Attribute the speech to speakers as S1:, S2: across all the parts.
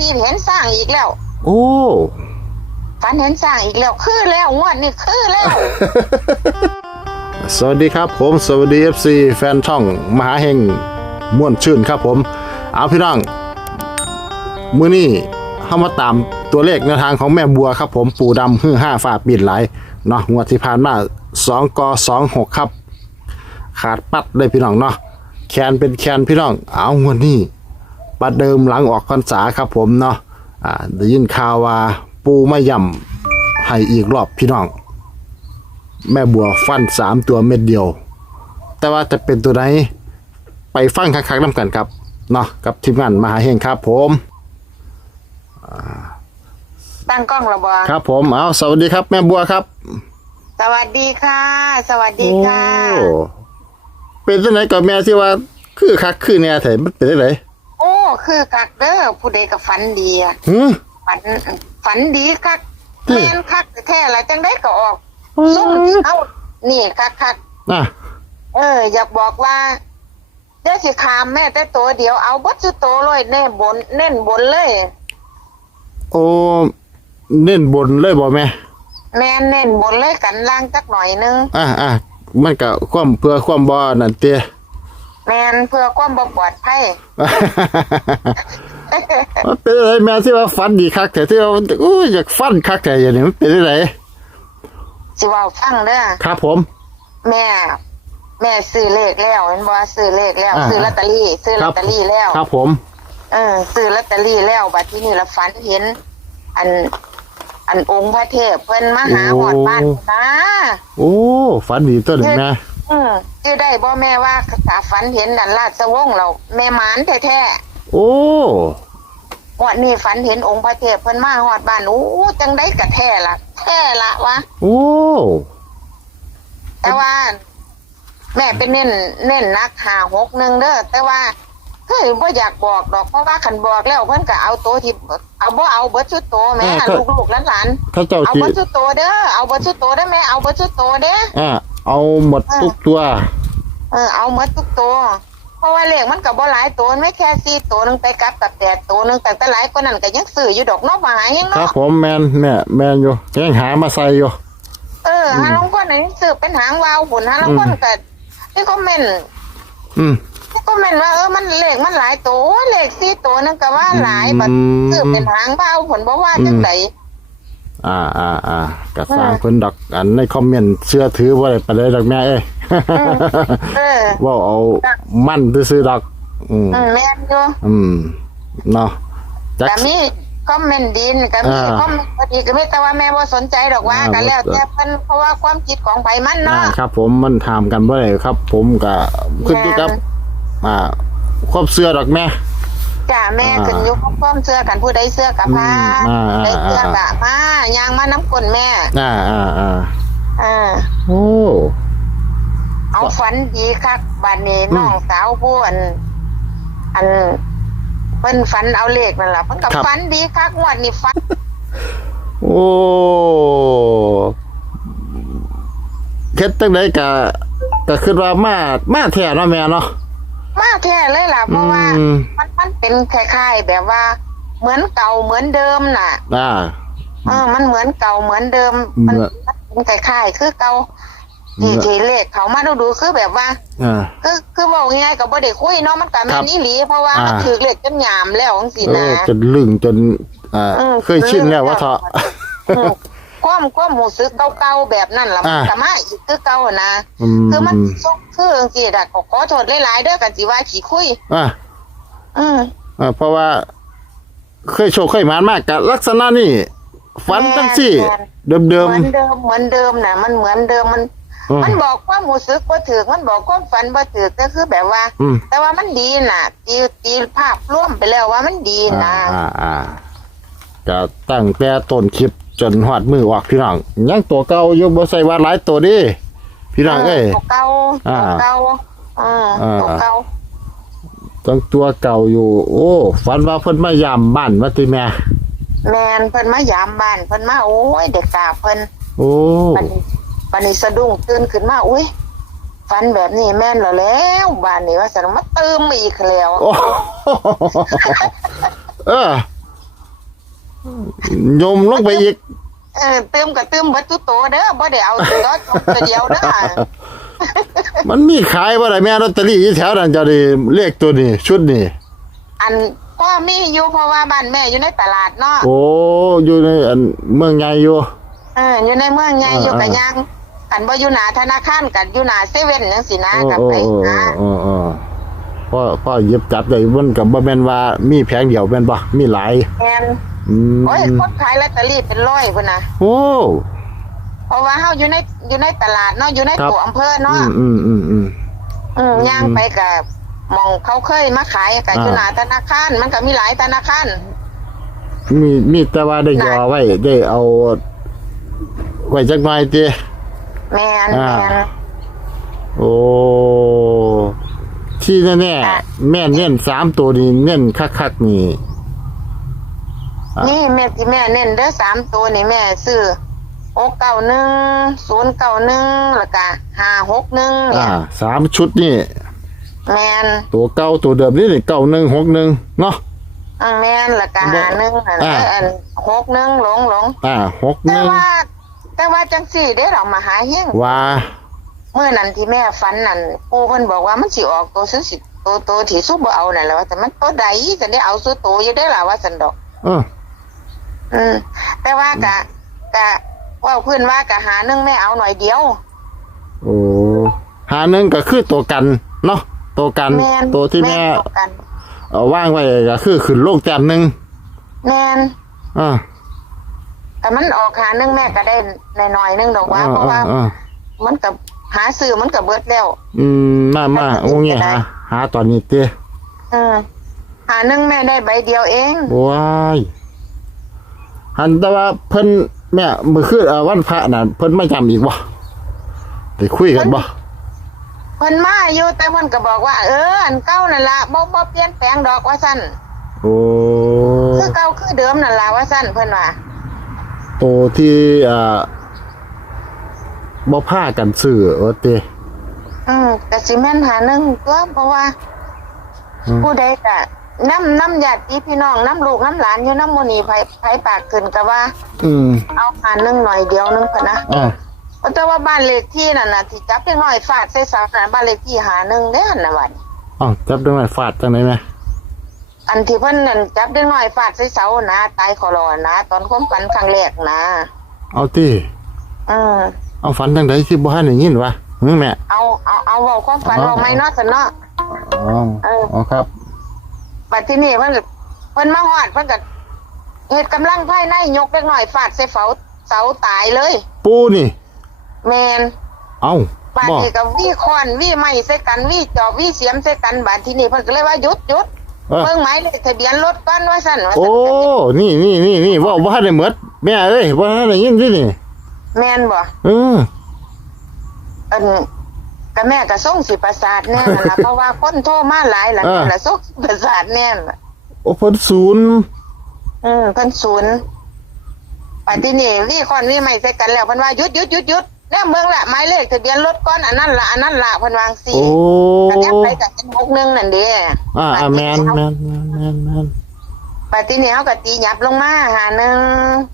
S1: ดีเห็นสร้างอีกแล้ว
S2: โอ้
S1: ฝันเห็นสร้างอีกแล้ว คือแล้วงวดนี่คือแล้ว
S2: สวัสดีครับผมสวัสดี FC แฟนช่องมหาเฮงม่วนชื่นครับผมเอาพี่น้องมื้อนี้เข้ามาตามตัวเลขแนวทางของแม่บัวครับผมปู่ดำฮือห้าฝาปิดไหลายเนาะงวดที่ผ่านมา2ก26 ครับ ขาดปัดเลยพี่น้องเนาะแคนเป็นแคนพี่น้อง เอางวดนี้ ปัดเดิมหลังออกพรรษาครับผมเนาะอ่าได้ยินข่าวว่าปูไม่ย่ำให้อีกรอบพี่น้อง แม่บัวฟันสามตัวเม็ดเดียว แต่ว่าจะเป็นตัวไหนไปฟังคักๆน้ำกันครับเนาะกับทีมงานมหาเฮงครับผม
S1: ตั้งกล้องระบอ
S2: ครับผมเอาสวัสดีครับแม่บัวครับ
S1: สวัสดีค่ะ สวัสดีค่ะ
S2: โอ้เป็นตัวไหนกับแม่ที่ว่า คือคักคือแน่แถมมันเป็นตัวไหน
S1: โอ้ คือคักเด้อผู้ใดก็ฝันดีอะ
S2: หือ
S1: ฝันฝันดีคัก
S2: อืม
S1: แม่นคักแท้อะไรจังได้ก็ออกซุ่มเอานี่คักคัก
S2: อะ
S1: เออ อยากบอกว่าเดี๋ยวสิขามแม่แต่ตัวเดียวเอาบัดสุดโตเลยแน่บนเน้นบนเลย
S2: โอ้เน้นบนเลยบ่แม่
S1: แม่นเน้นบนเลยกันล่างจักหน่อยนึง
S2: อะอะมันก็ความเพื่อความบ่นั่นเตี้ย
S1: แม่นเพื่อความบ่ปลอดภัย
S2: มันเป็นอะไรแม่ที่ว่าฟันดีคักแต่ที่ว่าโอ้ยอยากฟันคักแต่อย่างนี้มันเป็นอะไร
S1: สิเว่าฟังเด้อ
S2: ครับผม
S1: แม่ แม่ซื้อเลขแล้วเห็นบ่ซื้อเลขแล้ว
S2: อ่า
S1: ซื้อลอตเตอรี่ ซื้อลอตเตอรี่แล้ว
S2: ครับผม
S1: เออซื้อลอตเตอรี่แล้วบัดที่นี่ละฝันเห็น อัน อันองค์พระเทพเพิ่นมาหาหอดบ้านนะ
S2: โอ้ฝันดีตัวหนึ่งแม่
S1: อืมชื่อได้บ่แม่ว่าถ้าฝันเห็นดันราชวงศ์เราแม่หมานแท้
S2: โอ้
S1: ๆวันนี้ฝันเห็นองค์พระเทพเพิ่นมาหอดบ้านโอ้จังได้กะแท้ละแท้ละวะ
S2: โอ้
S1: แต่ว่า แม่เป็นเน้นเน้นนักหาหกหนึ่งเด้อแต่ว่าเฮ้ยบ่อยากบอกดอกเพราะว่าคันบอกแล้วเพิ่นก็เอาตัวที่เอาบ่เอาเบิดชุดโตแม่ลูกๆหลาน
S2: ถ้าเจ้า
S1: ๆเอา
S2: ที่
S1: เบิดชุดโตเด้อเอาเบิดชุดโตได้อแม่เอาเบิดชุดโตเด้อ
S2: อ่า เอาหมดทุกตัว
S1: เออเอาหมดทุกตัว เพราะว่าเลขมันก็บ่หลายตัวมันไม่แค่สี่ตัวหนึงไปกลับกับแปดตัวหนึงแต่แต่หลายกว่านั้นก็ยังซื้ออยู่ดอกเนาะบ่หายยัง
S2: ครับ
S1: เนาะ
S2: ผมแมนแม่แมนอยู่ยังหามาใส่อยู่
S1: เออหาลางคนไหนซื้อเป็นหางวาวหุ่นหาลางคนก็นี่ก็เม่น
S2: อืม
S1: ก็แม่นว่าเออมันเลขมันหลายตัวเลขสี่ตัวนึงก็ว่าหลายบัด
S2: อืม
S1: ซื้อเป็นหางเบาผลบ่ว่าจังได
S2: อ่าอ่าอ่าก็สร้างเพิ่นดอกอันในคอมเมนต์เชื่อถือบ่ได้ปานใดดอกแม่เอ้ย
S1: เออ
S2: ว่าเอามั่นซื่อๆดอก อืม
S1: อืมแม่นอยู่
S2: อืมเนาะจัก
S1: ก็มีคอมเมนต์ดีนก็มี
S2: อ่า
S1: คอมเมนต์บ่ดีก็มีแต่ว่าแม่บ่สนใจดอกว่า
S2: อ่า
S1: ก็แล้ว
S2: บ่
S1: แต่เพิ่นเพราะว่าความคิดของไผมัน
S2: อ่า
S1: เนาะ
S2: ครับ ผมมันถามกันบ่ได้ครับ ผมก็ขึ้นอยู่กับ อ่าความเชื่อดอกแม่
S1: จ้าแม่
S2: อ่า
S1: ขึ้นอยู่กับความเชื่อกันผู้ใดเชื่อกับพา
S2: อืมอ่า
S1: ได้เชื่อ
S2: อ่า
S1: ก็มายางมาน้ำกลนแม่
S2: อ่าอ่าอ่า
S1: อ่า
S2: โอ้
S1: เอาฝันดีคักบัดนี้น้องสาวผู้อันอันเพิ่นฝันเอาเลขนั่นล่ะเพิ่นก็ฝันดีคักงวดนี้ฝัน
S2: โอ้เฮ็ดจังไดก็ก็คิดว่ามามาแท้เนาะแม่เนาะ
S1: มาแท้เลยล่ะเพราะว่า
S2: อืม
S1: มัน มันเป็นคล้ายๆแบบว่า เหมือนเก่าเหมือนเดิมน่ะ
S2: อ่า
S1: เออมันเหมือนเก่าเหมือนเดิม มัน
S2: เหมือน
S1: มันเป็นคล้ายๆคือเก่าที่ที่เลขเขามาดูดูๆคือแบบว่า
S2: อ่า
S1: คือคือบอกง่ายๆกับบ่ได้คุยเนาะมันก็แม่
S2: ครั
S1: น
S2: บ
S1: อีหลีเพราะว่า
S2: อ่ามั
S1: มันถือเลขจนหยามแล้วจังซี่
S2: เอ
S1: นะ
S2: อจนลึงจนอ่า
S1: อืม
S2: เคยชินแล้วว่าเถอะ
S1: อืมความความรู้สึกเก่าๆแบบนั้นล่ะมัน
S2: อ่า
S1: ก็มาอีกคือเก่านะ
S2: อืม
S1: คือมันคือจังซี่ล่ะก็ขอโทษหลายๆเด้อกันสิว่าขี้คุย
S2: อ่า
S1: อืม
S2: อ่าเพราะว่า เคยโชคเคยหมานมากกับลักษณะนี่ฝันจังซี่เดิม
S1: เห
S2: เดิม
S1: มือนเดิมเหมือนเดิมน่ะมันเหมือนเดิมมัน
S2: อืม
S1: มันบอกความรู้สึกบ่ถูกมันบอกความฝันบ่ถูกก็คือแบบว่า
S2: อืม
S1: แต่ว่ามันดีน่ะ ตีตีภาพร่วมไปแล้วว่ามันดี
S2: อ่า
S1: นะ
S2: อ่าอ่าก็ตั้งแต่ต้นคลิปจนหอดมือออกพี่น้องยังตัวเก่าอยู่บ่ใส่ว่าหลายตัวดิพี่น้องเอ้ย
S1: ตัวเก่า
S2: อ่า
S1: ตัวเก่าอืม
S2: อ่า
S1: ตัวเก่า
S2: ตั้งตัวเก่าอยู่ โอ้ฝันว่าเพิ่นมายามบ้านว่าติแม่
S1: แมนเพิ่นมายามบ้านเพิ่นมาโอ้ยเด็กกาเพิ่น
S2: โอ้
S1: บัดนี้บัดนี้สะดุ้งตื่นขึ้นมาอุ้ยฝันแบบนี้แม่นแล้วแล้วบ้านนี้ว่าสันมาเติมอีกแล้ว
S2: โอ้เออยมลงไปอีก
S1: เออเติมก็เติมเบัตรทุกโตเด้อบ่ได้เอาตัวตัวเดียวเด้อ
S2: มันมีขายบ่ได้แม่ลอตเตอรี่อยู่แถวนั้นเจะได้เลขตัวนี้ ชุดนี้
S1: อันพ่อมีอยู่เพราะว่าบ้านแม่อยู่ในตลาดเนาะ
S2: โอ้อยู่ในอันเมืองใหญ่อยู่
S1: เอออยู่ในเมืองใหญ่
S2: อ่า
S1: อยู่กับ
S2: อ่า
S1: ยังกันบ่อยู่หน้าธนาคารกันอยู่หน้าเซเว่นจังซี่นะ
S2: โอ้
S1: กับ
S2: โอ้
S1: ไป
S2: โอ้
S1: หา
S2: โอ้โอ้พ่อพ่อหยิบจับได้มันก็บ่แม่นว่ามีแผงเดียวแม่นบ่มีหลาย
S1: แม่น
S2: อืม
S1: โอ้ยคนขายลอตเตอรี่เป็นร้อยพุ่นน่ะ
S2: โอ้
S1: เพราะว่าเฮาอยู่ในอยู่ในตลาดเนาะอยู่ใน
S2: ครับ
S1: ตัวอำเภอ
S2: อื
S1: เนาะ
S2: มอืมอืมอืม
S1: อืมย่างไปกับหมองเขาเคยมาขายกับ
S2: อ่า
S1: อยู่หน้าธนาคารมันก็มีหลายธนาคาร
S2: มีมีแต่ว่าได้ยอไว้ได้เอา ไว้จักหน่อยติ
S1: แม่น
S2: อ่า
S1: แม่น
S2: โอ้ที่แน่
S1: อะ
S2: ๆแม่เน้นสามตัวนี้เน้นคักๆนี่ อะ
S1: นี่แม่ที่แม่เน้นเด้อสามตัวนี่แม่ซื้อ โอเก้าหนึ่งศูนย์เก้าหนึ่งแล้วก็ห้าหกหนึ่ง
S2: อ่าสามชุดนี่
S1: แมน
S2: ตัวเก่าตัวเดิมนี่เก้าหนึ่งหกหนึ่งเนาะ
S1: อ่าแมนแล้วก็ห้าหนึ่งอัน
S2: อ่า
S1: อันหกหนึ่งหลงหลง
S2: อ่าหกห
S1: แต่
S2: นึ่ง
S1: ว่าแต่ว่าจังสี่เด้เรามาหาเฮง
S2: ว่า
S1: เมื่อนั้นที่แม่ฝันนั่นปู่เพิ่นบอกว่ามันสิออกตัวซื้อสิตัวตัวที่สู้บ่เอานั่นแหละว่าแต่มันตัวใดจะได้เอาสู้ตัวอยู่ได้ล่ะว่าสันดอก
S2: เออ
S1: อืมแต่ว่ากะกะ ว่าเพื่อนว่ากะหาหนึงแม่เอาหน่อยเดียว
S2: โอ้หาหนึ่งก็คือตัวกันเนาะตัวกัน
S1: แม่น
S2: ตัวที่แม่
S1: ตกกัน
S2: เอาว่างไว้ก็คือขึ้นโลกแต้มหนึ่ง
S1: แม่น
S2: อ่า
S1: แต่มันออกหาหนึงแม่ก็ได้หน่อยๆนึงดอกว่า
S2: อ่า
S1: เพราะว่า
S2: อ่า
S1: มันกับหาซื้อมันกับเบิดแล้ว
S2: อืมมามาโอ้ยหาหาตอนนี้เต้
S1: เออหาหนึงแม่ได้ใบเดียวเอง
S2: ว้ายหันแต่ว่าเพิ่น แม่เมื่อคืนเอ่อวันพระน่ะเพิ่นไม่จำอีกบ่ได้คุยกันบ่
S1: เพิ่นมาอยู่แต่เพิ่นก็บอกว่า เอออันเก่านั่นล่ะบ่บ่เปลี่ยนแปลงดอกว่าซั่น
S2: โอ้
S1: คือเก่าคือเดิมนั่นล่ะว่าซั่นเพิ่นว่า
S2: ตัวที่อ่าบ่พากันซื้อว่าเต้
S1: อืมแต่สิแม่นหาหนึงก็เพราะว่า
S2: อืม
S1: ผู้ใดก็ น้ำน้ำญาติพี่น้องน้ำลูกน้ำหลานอยู่น้ำหมูนีไผไผปากขึ้นก็ว่า
S2: อืม
S1: เอาหาหนึงหน่อยเดียวนึงพะนะ
S2: อ่า
S1: แต่ว่าบ้านเลขที่นั่นน่ะที่จับเล็กน้อยฟาดใส่เสาน่ะบ้านเลขที่หาหนึงเด้อหั่นน่ะบัด
S2: อ้าวจับได้ไหมฟาดจังไหนไหม
S1: อันที่เพิ่นนั่นจับเล็กน้อยฟาดใส่เสานะตายขอรอนะตอนความฝันครั้งแรกนะ
S2: เอาติ
S1: อืม
S2: เอาฝันจังไดที่บ่ทันได้ยินวะหึแม่
S1: เอาเอาเอาเว้าความฝัน
S2: อ๋อ
S1: เราไม่เนาะซั่นเนาะ
S2: อ๋อ
S1: เออ
S2: อ๋อครับ
S1: บัดที่นี่เพิ่นก็เพิ่นมาฮอดเพิ่นก็เฮ็ดกำลังภายในยกเล็กน้อยฟาดใส่เสาเสาตายเลย
S2: ปูนี่
S1: แม่น
S2: เอ้า
S1: บาด
S2: บ่
S1: นี้ก็วี่คอนวี่ไม้ใส่กันวี่จอบวี่เสียมใส่กันบาดที่นี่เพิ่นก็เลยว่าหยุดหยุด
S2: เออ
S1: เบิ่งหมายเลขทะเบียนรถก่อนว่าซั่นว่า
S2: โอ้
S1: ซั่น
S2: นี่นี่นี่นี่เว่าบ่ทันได้หมดแม่เอ้ยบ่ทันได้ยินที่นี่
S1: แม่นบ่
S2: เออ
S1: อัน ก็แม่ก็ส่งสิประสาทแน่นั่นล่ะเพราะว่าคนโทรมาหลายล่ะ
S2: เออ
S1: นั่นล่ะส่งสิประสาทแน่ล่ะ
S2: โอ้เพิ่นศูนย์
S1: อืมเพิ่นศูนย์บาดที่นี่วี่คอนวี่ไม้ใส่กันแล้วเพิ่นว่าหยุดหยุดหยุดหยุดแล้วเบิ่งละหมายเลขทะเบียนรถก่อนอันนั้นล่ะอันนั้นล่ะเพิ่นวาจั่งซี่
S2: โอ้
S1: อันนี้ไปกับเป็น61นั่นเด้
S2: อ่าอ่าแมนแมนแมนแมน
S1: ปฏิเนี่ยเขาก็ตีหยับลงมาหาหนึ่ง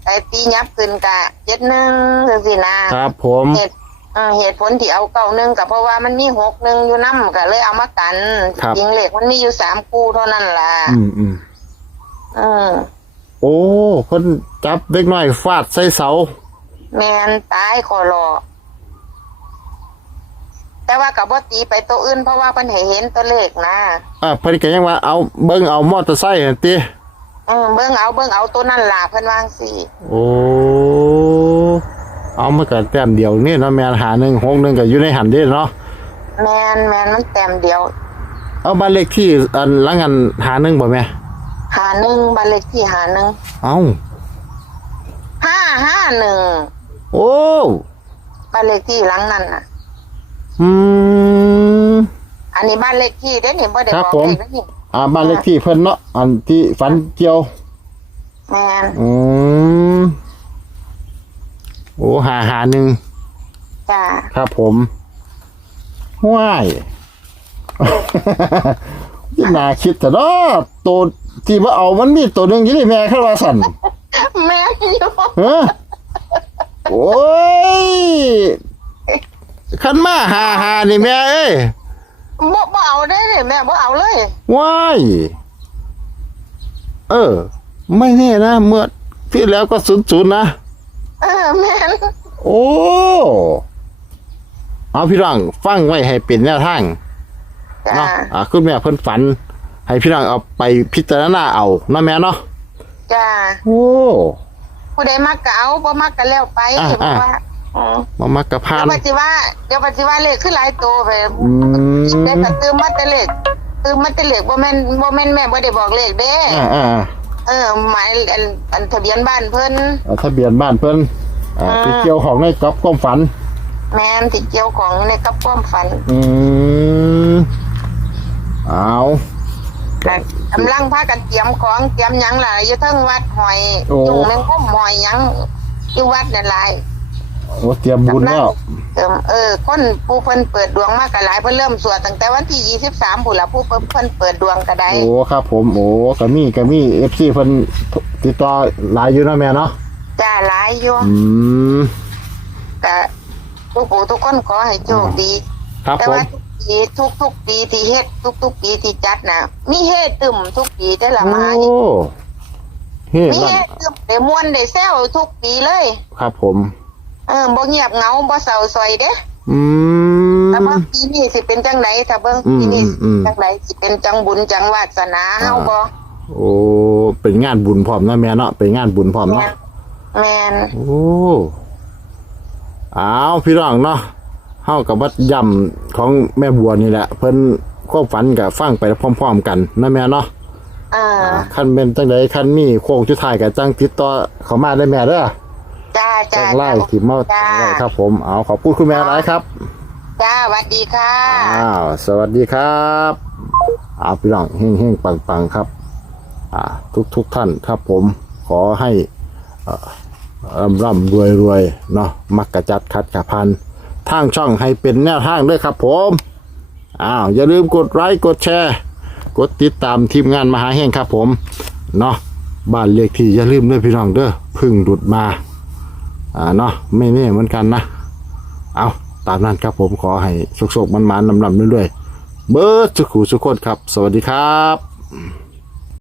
S1: ไอ้ตีหยับขึ้นกะเจ็ดหนึ่งจังสินะครับ
S2: ผม
S1: เหตุ เอ่อเหตุผลที่เอาเก้าหนึ่งก็เพราะว่ามันมีหกหนึ่งอยู่น้ำก็เลยเอามากันจริงเหล็กมันมีอยู่สามคู่เท่านั้นล่ะ
S2: อืมอืม
S1: อืม
S2: โอ้เพิ่นจับเด็กน้อยฟาดใส่เสา
S1: แมนตายขอรอแต่ว่ากับว่าตีไปตัวอื่นเพราะว่าเพิ่นให้เห็นตัวเลขนะ
S2: อ่าเพิ่นก็ยังว่าเอาเบิ่งเอามอเตอร์ไซค์นั่นติ
S1: อืมเบิ่งเอาเบิ่งเอาตัวนั่นล่ะเพิ่นวาจั่งสี่
S2: โอ้ เอามาก็แต้มเดียวนี่เนาะแม่นหาหนึ่งหกหนึ่งก็อยู่ในหันเด้เนาะ
S1: แมนแมนมันแต้มเดียว
S2: เอาบ้านเลขที่อันหลังอันหาหนึ่งบ่แม่
S1: หาหนึ่งบ้านเลขที่หาหนึ่ง
S2: เอ้า
S1: ห้าห้าหนึ่ง
S2: โอ้
S1: บ้านเลขที่หลังนั้นน่ะ
S2: อืม
S1: อันนี้บ้านเลขที่เด้นี่บ่ได้
S2: ครับ
S1: บอก
S2: ผม
S1: เลขนะนี่
S2: อ่าบ้านเลขที่เพิ่นเนาะอันที่ฝันเกี่ยว
S1: แม่น
S2: อืม โอ้หาหาหนึ่ง
S1: จ้า
S2: ครับผมว้ายที่น่าคิดแต่เนาะตัวที่ว่าเอามันมีตัวหนึ่งอยู่นี่แม่เข้ามาสั่น
S1: แม่นอยู่
S2: ฮะโอ้ยขันมาหาหานี่แม่เอ้ย
S1: บ่บ่เอาได้เลยแม่บ่เอาเลย
S2: ว้ายเออ ไม่แน่นะเมื่อที่แล้วก็ศูนย์ศูนย์นะ
S1: เออแม่น
S2: โอ้เอาพี่น้องฟังไว้ให้เป็นแนวทาง
S1: จ้า
S2: เนาะอ่าคุณแม่เพิ่นฝัน ให้พี่น้องเอาไปพิจารณาเอาเนาะแม่เนาะ
S1: จ้า
S2: โอ้
S1: ผู้ใดมักก็เอาบ่มักก็แล้วไป
S2: อ่า
S1: เพราะว่า
S2: อ่า
S1: อืม
S2: มามักกะพา
S1: เดี๋ย
S2: น
S1: วปฏิว่าเดี๋ยวปฏิว่าเลขขึ้นหลายตัวไป
S2: อืม
S1: เด็กก็ตื่มมาแต่เลขตื่มมาแต่เลขบ่แม่นบ่แม่นแม่บ่ได้บอกเลขเด้
S2: อ่าอ่า
S1: เออหมายอันอันทะเบียนบ้านเพิ่น
S2: เอาทะเบียนบ้านเพิ่นอ่า
S1: อ่า
S2: ที่เกี่ยวของในกับความฝัน
S1: แม่นที่เกี่ยวของในกับความฝัน
S2: อืมเอา
S1: แล้วกำลังพากันเตรียมของเตรียมหยังล่ะอยู่เทิงวัดหอย
S2: โอ้
S1: จุงแมงมุมหอยหยังอยู่วัดนั่นหลาย
S2: โอ้เตรียมบุญแล้ว
S1: เออเออคนผู้เพิ่นเปิดดวงมากก็หลายเพิ่นเริ่มสวดตั้งแต่วันที่23พุ่นล่ะผู้เพิ่นเปิดดวงก็ได้
S2: โอ้ครับ ผมโอ้กะมีกะมีเอฟซีเพิ่นติดต่อหลายอยู่เนาะแม่เนาะ
S1: จ้าหลายอยู่
S2: อืม
S1: ก็ทุกผู้ทุกคนขอให้โชคดี
S2: ครับ
S1: แต่
S2: ผม
S1: ว่าทุกปีทุกทุกปีที่เฮ็ดทุกทุกปีที่จัดน่ะมีเฮ็ดตึมทุกปีได้อละมา
S2: โอ้เฮ้
S1: มี
S2: นั่น
S1: เฮ็ดตึมได้ม่วนได้แซวทุกปีเลย
S2: ครับผม
S1: เออบ่เงียบเหงาบ่เศร้าซอยเด้
S2: อืม
S1: แต่ว่าปีนี้สิเป็นจังไดถ้าเบิ่ง
S2: อืม
S1: ปีนี้สิ
S2: อืม
S1: จังไดสิเป็นจังบุญจังวาสนาเฮาบ่
S2: โอ้เป็นงานบุญพร้อมเนาะแม่เนาะเป็นงานบุญพร้อม
S1: แม่
S2: เนาะ
S1: นแม่น
S2: โอ้อ้าวพี่น้องเนาะเฮากับวัดย่ำของแม่บัวนี่แหละ เพิ่นความฝันกับฟังไปพร้อม ๆ กันนะแม่เนาะ
S1: เออ
S2: คันเป็นจังไดคันมีโค้งสุดท้ายกับจังติดต่อเข้ามาได้แม่เด้อ
S1: จ้าจ้า
S2: จังไล่ที่มา
S1: จ้า
S2: ไว้ครับผมเอาขอบคุณคุณแม่หลายครับ
S1: จ้าสวัสดีค่ะ
S2: อ้าวสวัสดีครับเอาพี่น้องเฮงเฮงปังปังครับ อ่า ทุกทุกท่านครับผมขอให้เอ่อร่ำร่ำรวยรวยเนาะมักกะจัดคัดกะพันทางช่องให้เป็นแนวทางด้วยครับผม อ้าว อย่าลืมกดไลค์กดแชร์ กดติดตามทีมงานมหาเฮงครับผม เนาะบ้านเลขที่อย่าลืมด้วยพี่น้องเด้อเพึ่งหลุดมา อ่าเนาะไม่แน่เหมือนกันนะ เอาตามนั้นครับผมขอให้สุกๆมันๆลำๆเรื่อยๆเบิร์ดสุขุสุขคนครับ สวัสดีครับ